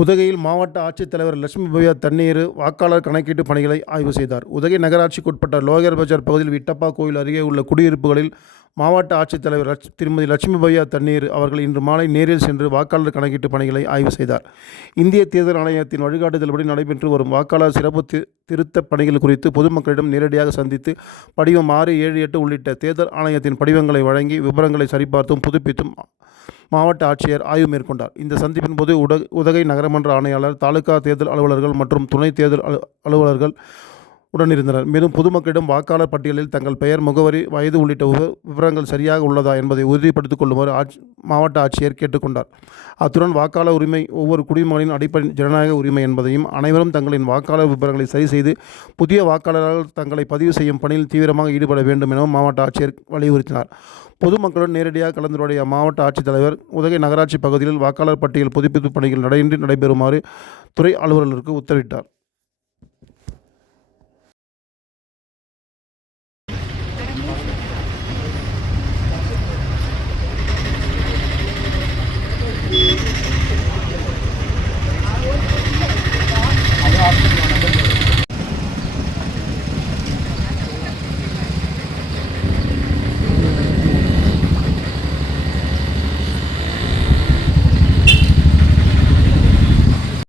உதகையில் மாவட்ட ஆட்சித்தலைவர் லட்சுமி பவ்யா தண்ணீர் வாக்காளர் கணக்கீட்டு பணிகளை ஆய்வு செய்தார். உதகை நகராட்சிக்குட்பட்ட லோயர் பஜார் பகுதியில் விட்டப்பா கோயில் அருகே உள்ள குடியிருப்புகளில் மாவட்ட ஆட்சித்தலைவர் திருமதி லட்சுமி பவ்யா தண்ணீர் அவர்கள் இன்று மாலை நேரில் சென்று வாக்காளர் கணக்கீட்டு பணிகளை ஆய்வு செய்தார். இந்திய தேர்தல் ஆணையத்தின் வழிகாட்டுதல்படி நடைபெற்று வரும் வாக்காளர் சிறப்பு திருத்த பணிகள் குறித்து பொதுமக்களிடம் நேரடியாக சந்தித்து படிவம் 6, 7, 8 உள்ளிட்ட தேர்தல் ஆணையத்தின் படிவங்களை வழங்கி விவரங்களை சரிபார்த்தும் புதுப்பித்தும் மாவட்ட ஆட்சியர் ஆய்வு மேற்கொண்டார். இந்த சந்திப்பின் போது உதகை நகரமன்ற ஆணையாளர், தாலுகா தேர்தல் அலுவலர்கள் மற்றும் துணை தேர்தல் அலுவலர்கள் உடனிருந்தனர். மேலும் பொதுமக்களிடம் வாக்காளர் பட்டியலில் தங்கள் பெயர், முகவரி, வயது உள்ளிட்ட விவரங்கள் சரியாக உள்ளதா என்பதை உறுதிப்படுத்திக் கொள்ளுமாறு மாவட்ட ஆட்சியர் கேட்டுக்கொண்டார். அத்துடன் வாக்காளர் உரிமை ஒவ்வொரு குடிமகனின் அடிப்படை ஜனநாயக உரிமை என்பதையும் அனைவரும் தங்களின் வாக்காளர் விவரங்களை சரி செய்து புதிய வாக்காளர்கள் தங்களை பதிவு செய்யும் பணியில் தீவிரமாக ஈடுபட வேண்டும் எனவும் மாவட்ட ஆட்சியர் வலியுறுத்தினார். பொதுமக்களுடன் நேரடியாக கலந்துரையாடிய மாவட்ட ஆட்சித்தலைவர் உதகை நகராட்சி பகுதியில் வாக்காளர் பட்டியல் புதுப்பிப்பு பணிகள் தடையின்றி நடைபெறுமாறு துறை அலுவலர்களுக்கு உத்தரவிட்டார்.